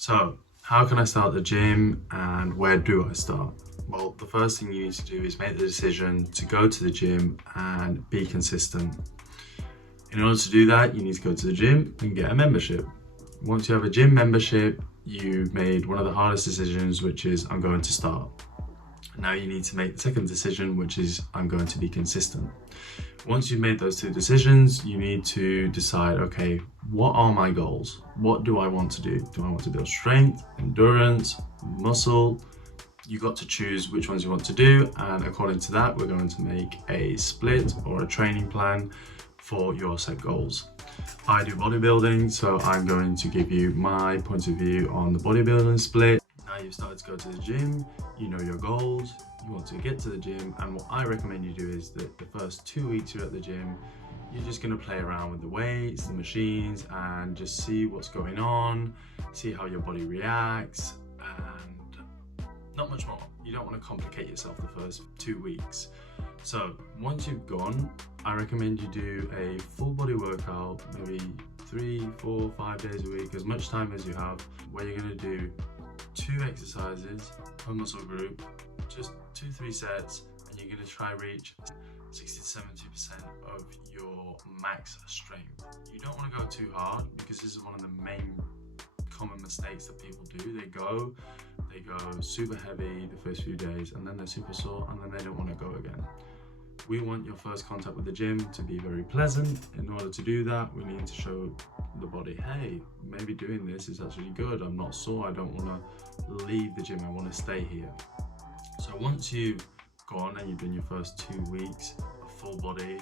So, how can I start the gym and where do I start? Well, the first thing you need to do is make the decision to go to the gym and be consistent. In order to do that, you need to go to the gym and get a membership. Once you have a gym membership, you've made one of the hardest decisions, which is I'm going to start. Now you need to make the second decision, which is I'm going to be consistent. Once you've made those two decisions, you need to decide, okay, what are my goals? What do I want to do? Do I want to build strength, endurance, muscle? You got to choose which ones you want to do, and according to that, we're going to make a split or a training plan for your set goals. I do bodybuilding, so I'm going to give you my point of view on the bodybuilding split. Now you've started to go to the gym, you know your goals, you want to get to the gym, and what I recommend you do is that the first 2 weeks you're at the gym, you're just going to play around with the weights, the machines, and just see what's going on, see how your body reacts, and not much more. You don't want to complicate yourself the first 2 weeks. So once you've gone, I recommend you do a full body workout, maybe 3, 4, 5 days a week, as much time as you have, where you're going to do 2 exercises per muscle group, just 2-3 sets, and you're going to try reach 60-70% of your max strength. You don't want to go too hard because this is one of the main common mistakes that people do. They go super heavy the first few days, and then they're super sore, and then they don't want to go again. We want your first contact with the gym to be very pleasant. In order to do that, we need to show the body, hey, maybe doing this is actually good. I'm not sore, I don't want to leave the gym, I want to stay here. So once you've gone and you've done your first 2 weeks of full body,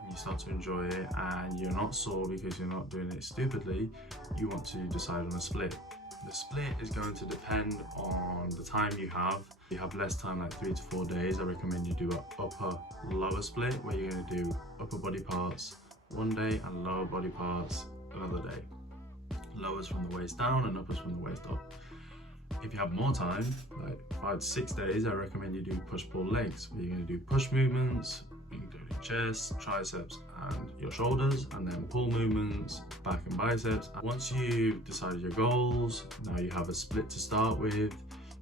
and you start to enjoy it, and you're not sore because you're not doing it stupidly, you want to decide on a split. The split is going to depend on the time you have. If you have less time, like 3 to 4 days, I recommend you do an upper lower split, where you're going to do upper body parts one day and lower body parts another day. Lowers from the waist down and uppers from the waist up. If you have more time, like 5 to 6 days, I recommend you do push-pull legs, where you're going to do push movements, including chest, triceps, and your shoulders, and then pull movements, back and biceps. Once you've decided your goals, now you have a split to start with,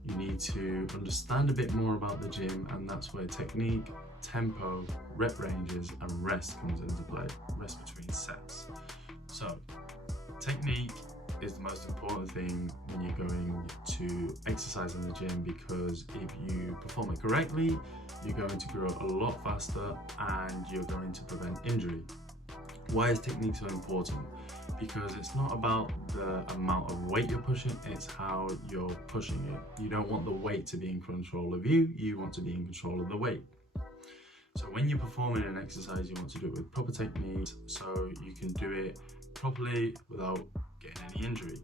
you need to understand a bit more about the gym, and that's where technique, tempo, rep ranges, and rest comes into play, rest between sets. So, technique is the most important thing when you're going to exercise in the gym, because if you perform it correctly, you're going to grow a lot faster and you're going to prevent injury. Why is technique so important? Because it's not about the amount of weight you're pushing, it's how you're pushing it. You don't want the weight to be in control of you, you want to be in control of the weight. So when you're performing an exercise, you want to do it with proper technique so you can do it properly without getting any injury.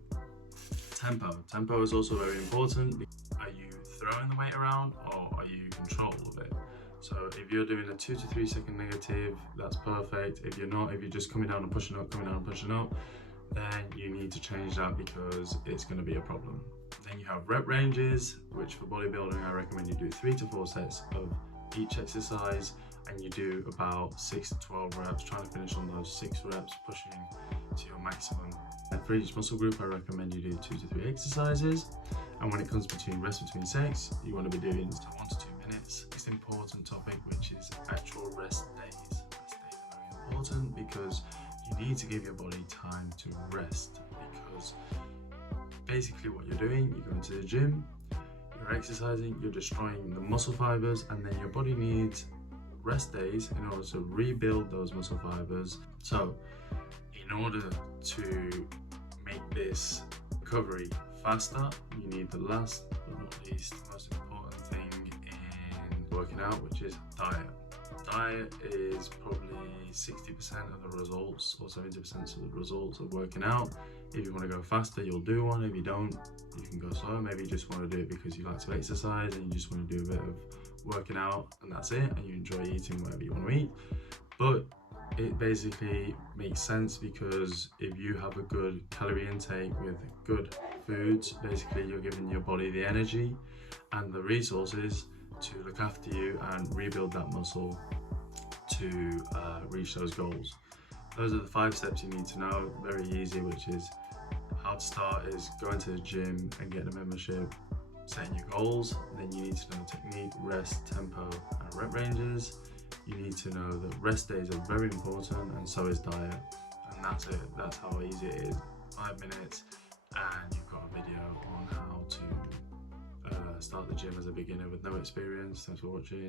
Tempo is also very important. Are you throwing the weight around, or are you in control of it? So if you're doing a 2 to 3 second negative, that's perfect. If you're not, if you're just coming down and pushing up, then you need to change that, because it's going to be a problem. Then you have rep ranges, which for bodybuilding I recommend you do 3 to 4 sets of each exercise, and you do about 6 to 12 reps, trying to finish on those 6 reps, pushing to your maximum. And for each muscle group, I recommend you do 2 to 3 exercises. And when it comes between rest between sets, you want to be doing 1 to 2 minutes. It's an important topic, which is actual rest days. Rest days are very important because you need to give your body time to rest, because basically what you're doing, you're going to the gym, you're exercising, you're destroying the muscle fibers, and then your body needs rest days in order to rebuild those muscle fibers. So in order to make this recovery faster, you need the last but not least most important thing in working out, which is diet. Diet is probably 60% of the results, or 70% of the results of working out. If you want to go faster, you'll do one. If you don't, you can go slower. Maybe you just want to do it because you like to exercise and you just want to do a bit of working out, and that's it, and you enjoy eating whatever you want to eat. But it basically makes sense, because if you have a good calorie intake with good foods, basically you're giving your body the energy and the resources to look after you and rebuild that muscle to reach those goals. Those are the 5 steps you need to know, very easy, which is how to start is going to the gym and getting a membership, setting your goals. And then you need to know technique, rest, tempo, and rep ranges. You need to know that rest days are very important, and so is diet. And that's it. That's how easy it is. 5 minutes, and you've got a video on how to start the gym as a beginner with no experience. Thanks for watching.